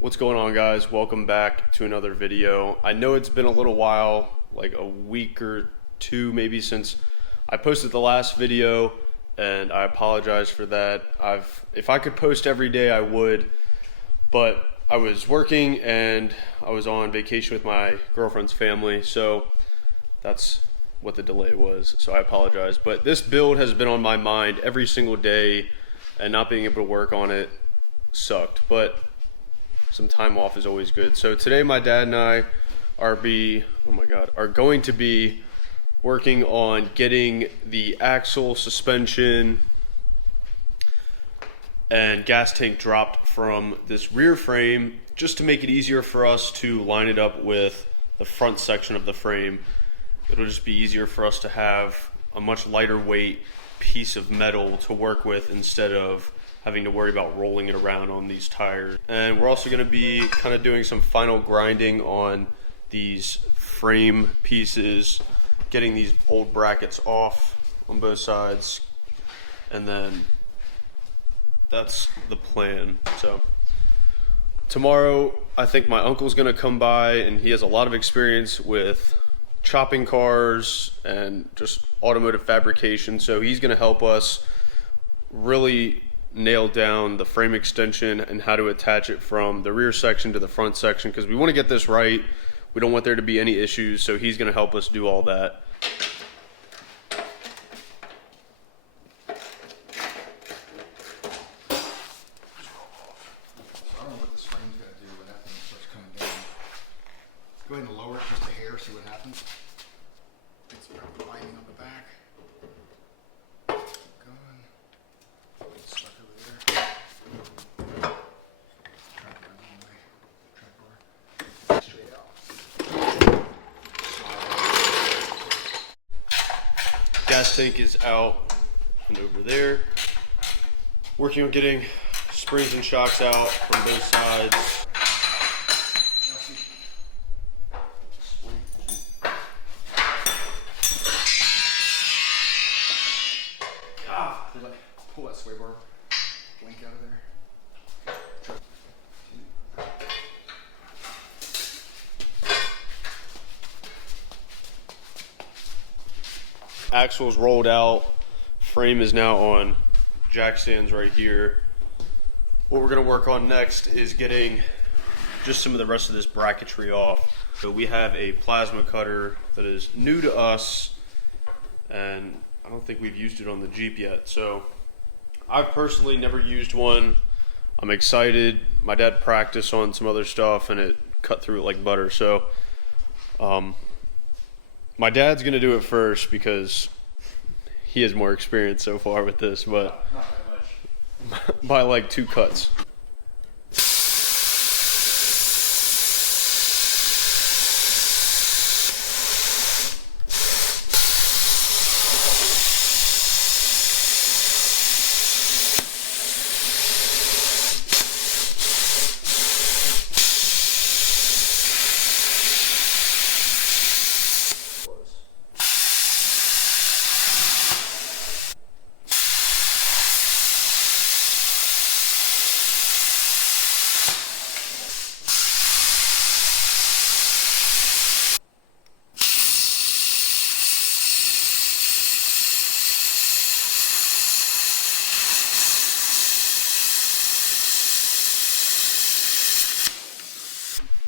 What's going on, guys? Welcome back to another video. I know it's been a little while, like a week or two maybe, since I posted the last video, and I apologize for that. If I could post every day I would, but I was working and I was on vacation with my girlfriend's family, so that's what the delay was, so I apologize. But this build has been on my mind every single day, and not being able to work on it sucked, but some time off is always good. So today my dad and I are going to be working on getting the axle, suspension, and gas tank dropped from this rear frame, just to make it easier for us to line it up with the front section of the frame. It'll just be easier for us to have a much lighter weight piece of metal to work with instead of having to worry about rolling it around on these tires. And we're also going to be kind of doing some final grinding on these frame pieces, getting these old brackets off on both sides, and then that's the plan. So tomorrow I think my uncle's going to come by, and he has a lot of experience with chopping cars and just automotive fabrication, so he's going to help us really nail down the frame extension and how to attach it from the rear section to the front section, because we want to get this right. We don't want there to be any issues, so he's going to help us do all that. I don't know what this frame's going to do when that thing starts coming down. Go ahead and lower it just a hair, see what happens. It's probably lining up the back. Going. It's stuck over there. Track bar on the way. Track bar. Straight out. Gas tank is out and over there. Working on getting springs and shocks out from both sides. Pull that sway bar link out of there. Axle's rolled out. Frame is now on jack stands right here. What we're going to work on next is getting just some of the rest of this bracketry off. So we have a plasma cutter that is new to us, and I don't think we've used it on the Jeep yet. So I've personally never used one. I'm excited. My dad practiced on some other stuff and it cut through it like butter. So my dad's gonna do it first because he has more experience so far with this, but Not that much. by like 2 cuts.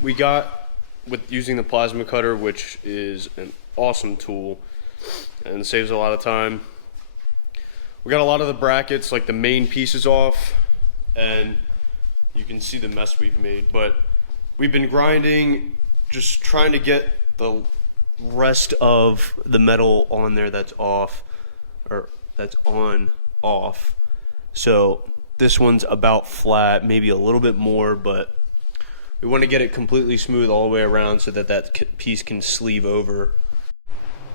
We got, with using the plasma cutter, which is an awesome tool and saves a lot of time, we got a lot of the brackets, like the main pieces, off, and you can see the mess we've made. But we've been grinding, just trying to get the rest of the metal on there that's off, or that's on off. So this one's about flat, maybe a little bit more, but we want to get it completely smooth all the way around so that that piece can sleeve over.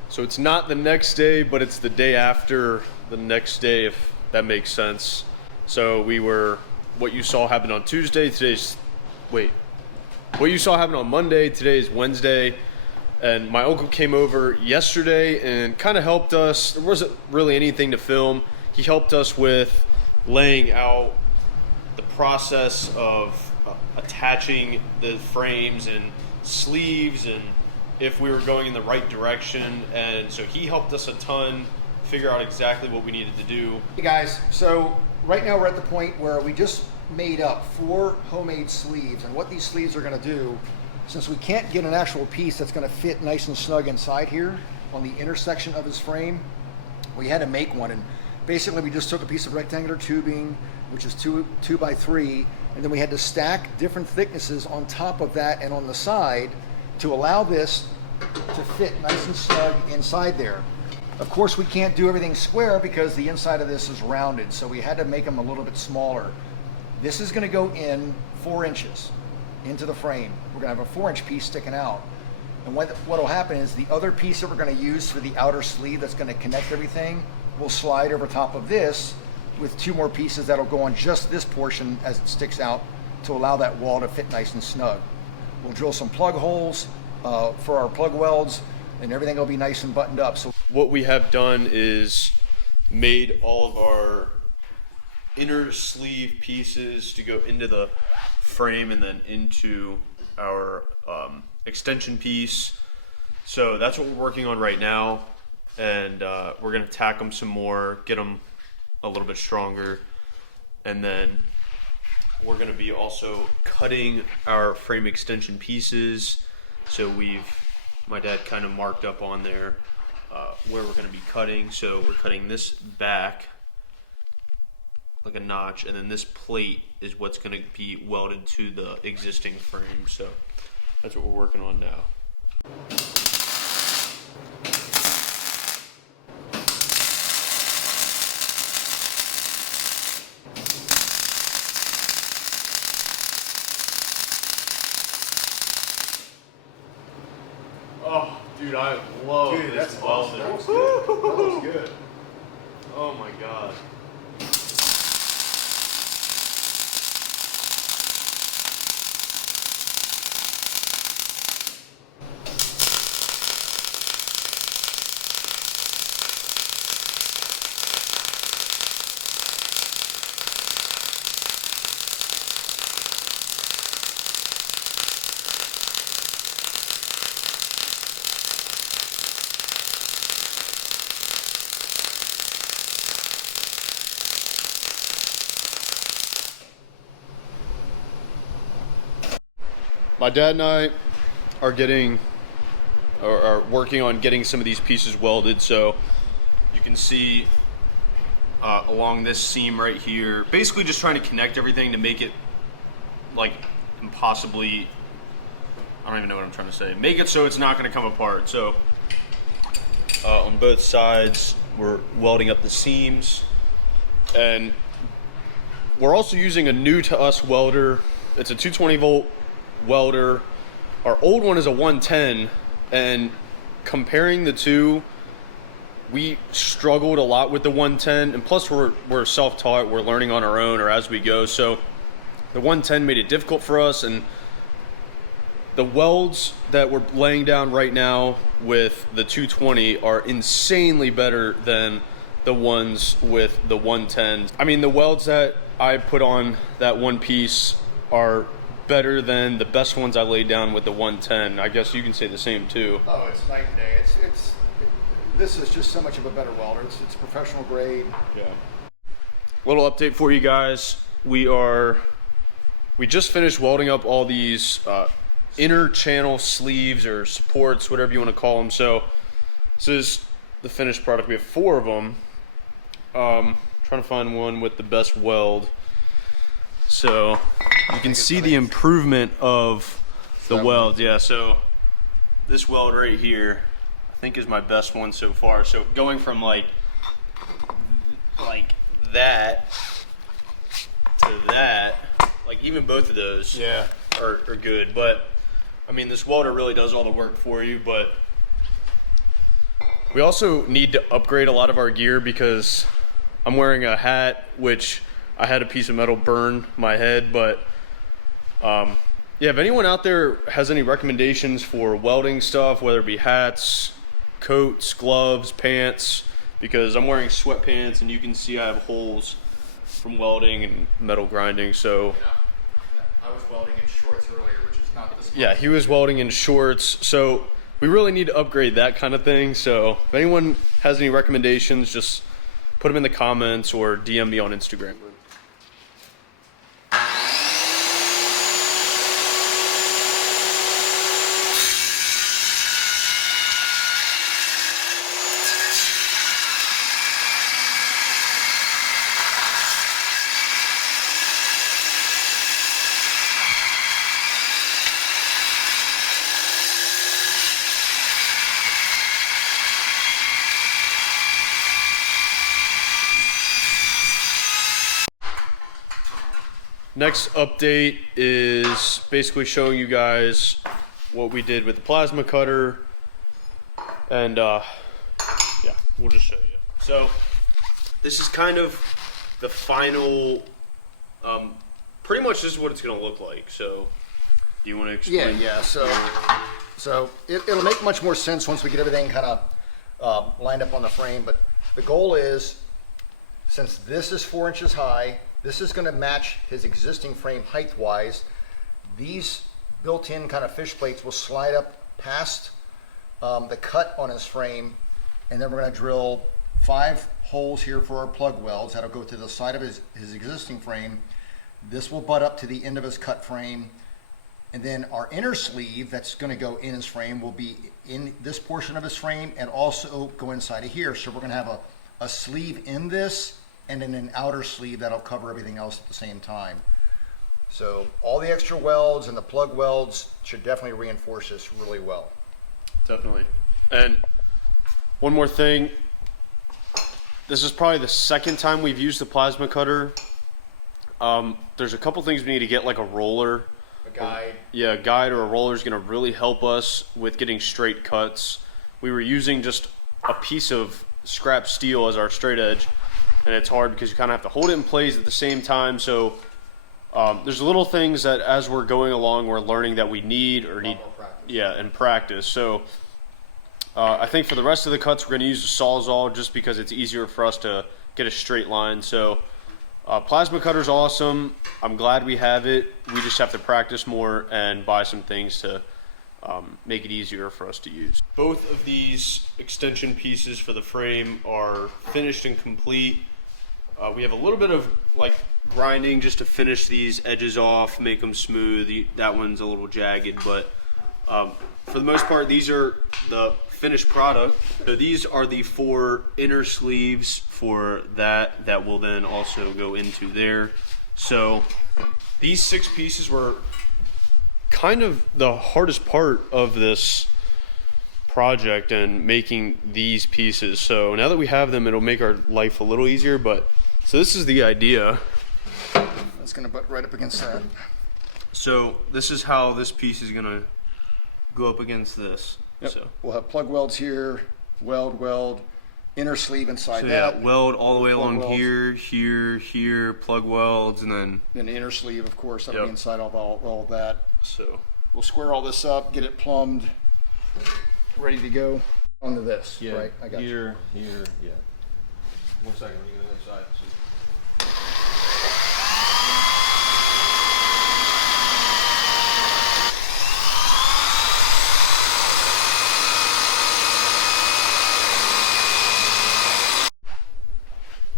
So it's not the next day, but it's the day after the next day, if that makes sense. So what you saw happen on Tuesday, what you saw happen on Monday, today is Wednesday. And my uncle came over yesterday and kind of helped us. There wasn't really anything to film. He helped us with laying out the process of attaching the frames and sleeves and if we were going in the right direction. And so he helped us a ton figure out exactly what we needed to do. Hey guys, so right now we're at the point where we just made up 4 homemade sleeves, and what these sleeves are going to do, since we can't get an actual piece that's going to fit nice and snug inside here on the intersection of his frame, we had to make one. And basically we just took a piece of rectangular tubing, which is 2 by 3, and then we had to stack different thicknesses on top of that and on the side to allow this to fit nice and snug inside there. Of course, we can't do everything square because the inside of this is rounded, so we had to make them a little bit smaller. This is going to go in 4 inches into the frame. We're going to have a 4-inch piece sticking out. And what will happen is the other piece that we're going to use for the outer sleeve that's going to connect everything will slide over top of this with 2 more pieces that'll go on just this portion as it sticks out to allow that wall to fit nice and snug. We'll drill some plug holes for our plug welds, and everything will be nice and buttoned up. So what we have done is made all of our inner sleeve pieces to go into the frame and then into our extension piece. So that's what we're working on right now, and we're going to tack them some more, get them a little bit stronger, and then we're going to be also cutting our frame extension pieces. So my dad kind of marked up on there where we're going to be cutting. So we're cutting this back like a notch, and then this plate is what's going to be welded to the existing frame. So that's what we're working on now. Oh, dude, I love this welding. That was good. That was good. Oh my god. My dad and I are working on getting some of these pieces welded. So you can see along this seam right here, basically just trying to connect everything to make it like impossibly, I don't even know what I'm trying to say, make it so it's not going to come apart. So on both sides we're welding up the seams, and we're also using a new to us welder. It's a 220 volt welder. Our old one is a 110, and comparing the two, we struggled a lot with the 110, and plus we're self-taught, we're learning on our own or as we go, so the 110 made it difficult for us. And the welds that we're laying down right now with the 220 are insanely better than the ones with the 110. I mean, the welds that I put on that one piece are better than the best ones I laid down with the 110. I guess you can say the same too. Oh, it's night and day. This is just so much of a better welder. It's professional grade. Yeah. Little update for you guys. We just finished welding up all these inner channel sleeves or supports, whatever you want to call them. So this is the finished product. We have 4 of them. Trying to find one with the best weld. So you can see the improvement of the weld. Yeah, so this weld right here I think is my best one so far. So going from like that to that, like even both of those are good. But I mean, this welder really does all the work for you. But we also need to upgrade a lot of our gear because I'm wearing a hat, which I had a piece of metal burn my head. But yeah, if anyone out there has any recommendations for welding stuff, whether it be hats, coats, gloves, pants, because I'm wearing sweatpants and you can see I have holes from welding and metal grinding. So I was welding Yeah, he was welding in shorts, so we really need to upgrade that kind of thing. So if anyone has any recommendations, just put them in the comments or DM me on Instagram. Next update is basically showing you guys what we did with the plasma cutter, and yeah, we'll just show you. So this is kind of the final, pretty much this is what it's going to look like. So do you want to explain? Yeah. So it'll make much more sense once we get everything kind of lined up on the frame. But the goal is, since this is 4 inches high, this is going to match his existing frame height-wise. These built-in kind of fish plates will slide up past the cut on his frame, and then we're going to drill 5 holes here for our plug welds. That'll go to the side of his existing frame. This will butt up to the end of his cut frame, and then our inner sleeve that's going to go in his frame will be in this portion of his frame and also go inside of here. So we're going to have a sleeve in this, and then an outer sleeve that'll cover everything else at the same time. So all the extra welds and the plug welds should definitely reinforce this really well. Definitely. And one more thing, this is probably the second time we've used the plasma cutter. There's a couple things we need to get, like a roller. A guide. Yeah, a guide or a roller is going to really help us with getting straight cuts. We were using just a piece of scrap steel as our straight edge, and it's hard because you kind of have to hold it in place at the same time. So there's little things that as we're going along, we're learning that we need and practice. So I think for the rest of the cuts, we're going to use the Sawzall just because it's easier for us to get a straight line. So plasma cutter's awesome. I'm glad we have it. We just have to practice more and buy some things to make it easier for us to use. Both of these extension pieces for the frame are finished and complete. We have a little bit of like grinding just to finish these edges off, make them smooth. That one's a little jagged, but for the most part, these are the finished product. So these are the 4 inner sleeves for that will then also go into there. So these 6 pieces were kind of the hardest part of this project and making these pieces. So now that we have them, it'll make our life a little easier. But so this is the idea. It's going to butt right up against that. So this is how this piece is going to go up against this. Yep. So we'll have plug welds here, weld, inner sleeve inside so that. Yeah, weld all the way along welds. here, plug welds, and then the inner sleeve, of course, that'll be inside all of that. So we'll square all this up, get it plumbed, ready to go onto this. Yeah, right? I got here, yeah. 1 second, you go inside.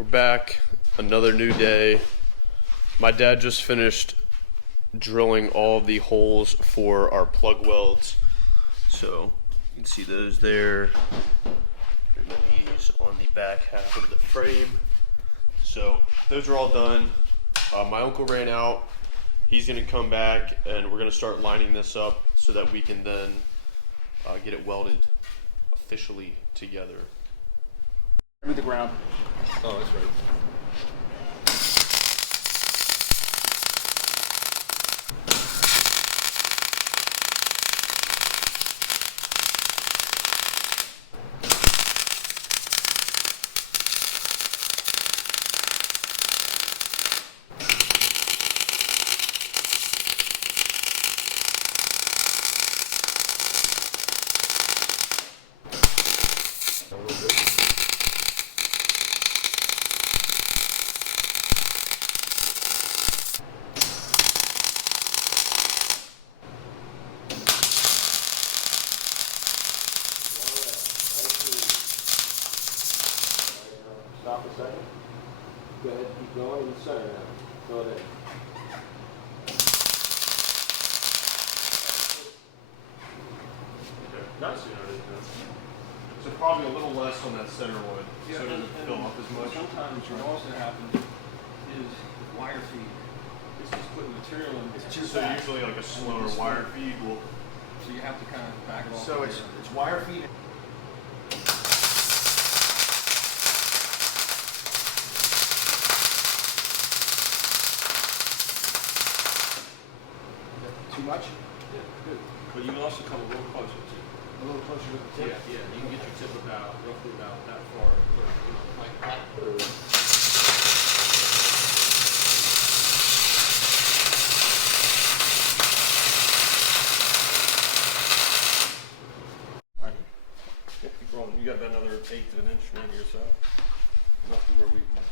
we're back, another new day. My dad just finished drilling all of the holes for our plug welds. So you can see those there. And these on the back half of the frame. So those are all done. My uncle ran out. He's gonna come back and we're gonna start lining this up so that we can then get it welded officially together. With the ground. Oh, that's right. Go in the center now. Fill it in. Nice. So probably a little less on that center wood, so it doesn't fill up as much. Sometimes what also happens is wire feed. It's just putting material in. It's too So fast. usually like a slower wire feed will. So you have to kind of back it off. So it's wire feed. Too much? Yeah, good. But you can also come a little closer too. A little closer to the tip? Yeah, you can get your tip about, roughly about that far, or, you know, like that. Alright. Yeah, keep rolling. You got about another 1/8 of an inch maybe or so. Enough to where we close.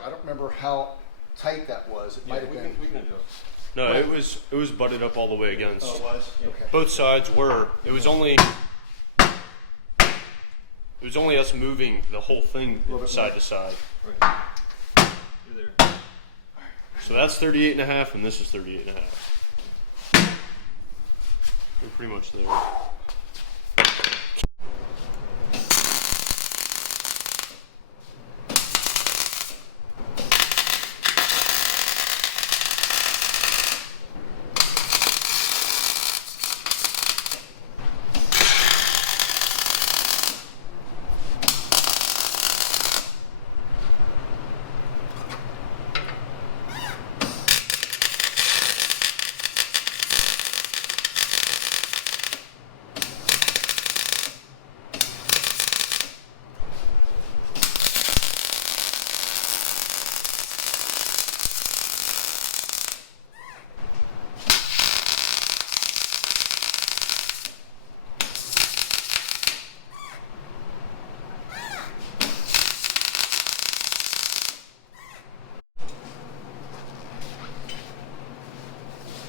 I don't remember how tight that was. It might have been. We can adjust. No, it was butted up all the way against. Oh, it was? Okay. Both sides were. It was only us moving the whole thing little bit side more. to side. Right. You're there. So that's 38.5 and this is 38.5. We're pretty much there.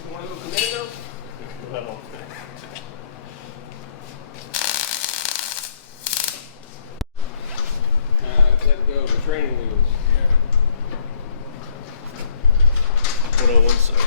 You want to go commando? Let go of the training wheels. Hold on one second.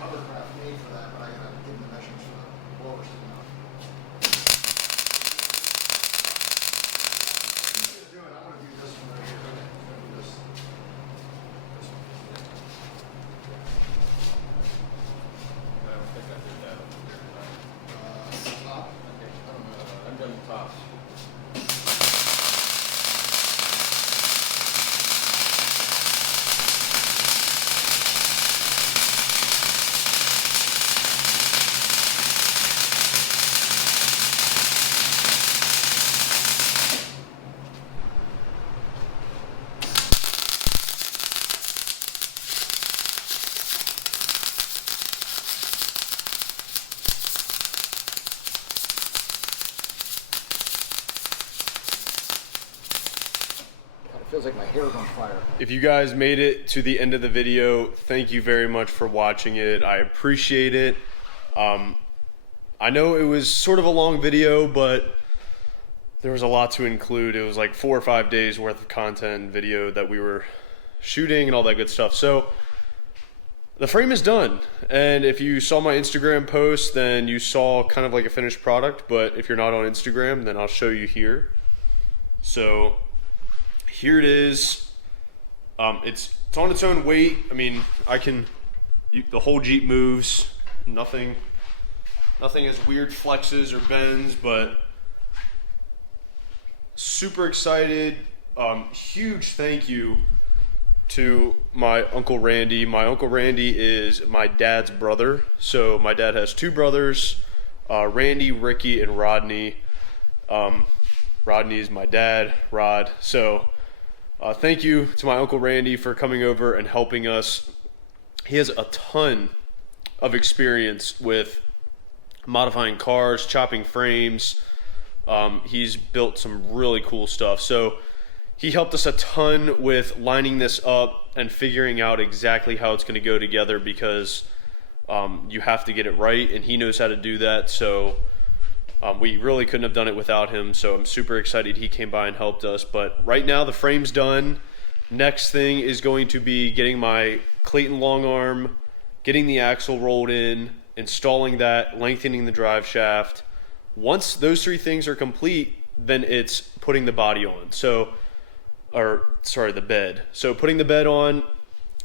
Covercraft made for that, but I gotta give them the measurements for the blowers to know. I'm gonna do this one right here. I'm gonna do this. I don't think I did that. Top. I've done the tops. God, it feels like my hair's on fire. If you guys made it to the end of the video, thank you very much for watching it. I appreciate it. I know it was sort of a long video, but there was a lot to include. It was like 4 or 5 days worth of content and video that we were shooting and all that good stuff. So the frame is done. And if you saw my Instagram post, then you saw kind of like a finished product. But if you're not on Instagram, then I'll show you here. So here it is. It's it's on its own weight. I mean, the whole Jeep moves. Nothing has weird flexes or bends, but super excited. Huge thank you to my Uncle Randy. My Uncle Randy is my dad's brother. So my dad has two brothers, Randy, Ricky, and Rodney. Rodney is my dad, Rod. So thank you to my Uncle Randy for coming over and helping us. He has a ton of experience with modifying cars, chopping frames. He's built some really cool stuff. So he helped us a ton with lining this up and figuring out exactly how it's going to go together, because you have to get it right, and he knows how to do that. So we really couldn't have done it without him. So I'm super excited he came by and helped us. But right now the frame's done. Next thing is going to be getting my Clayton long arm, getting the axle rolled in, installing that, lengthening the drive shaft. Once those three things are complete, then it's putting the body on. The bed. So putting the bed on,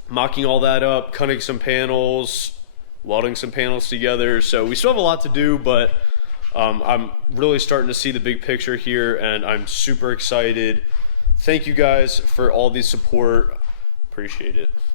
mocking all that up, cutting some panels, welding some panels together. So we still have a lot to do, but I'm really starting to see the big picture here, and I'm super excited. Thank you guys for all the support. Appreciate it.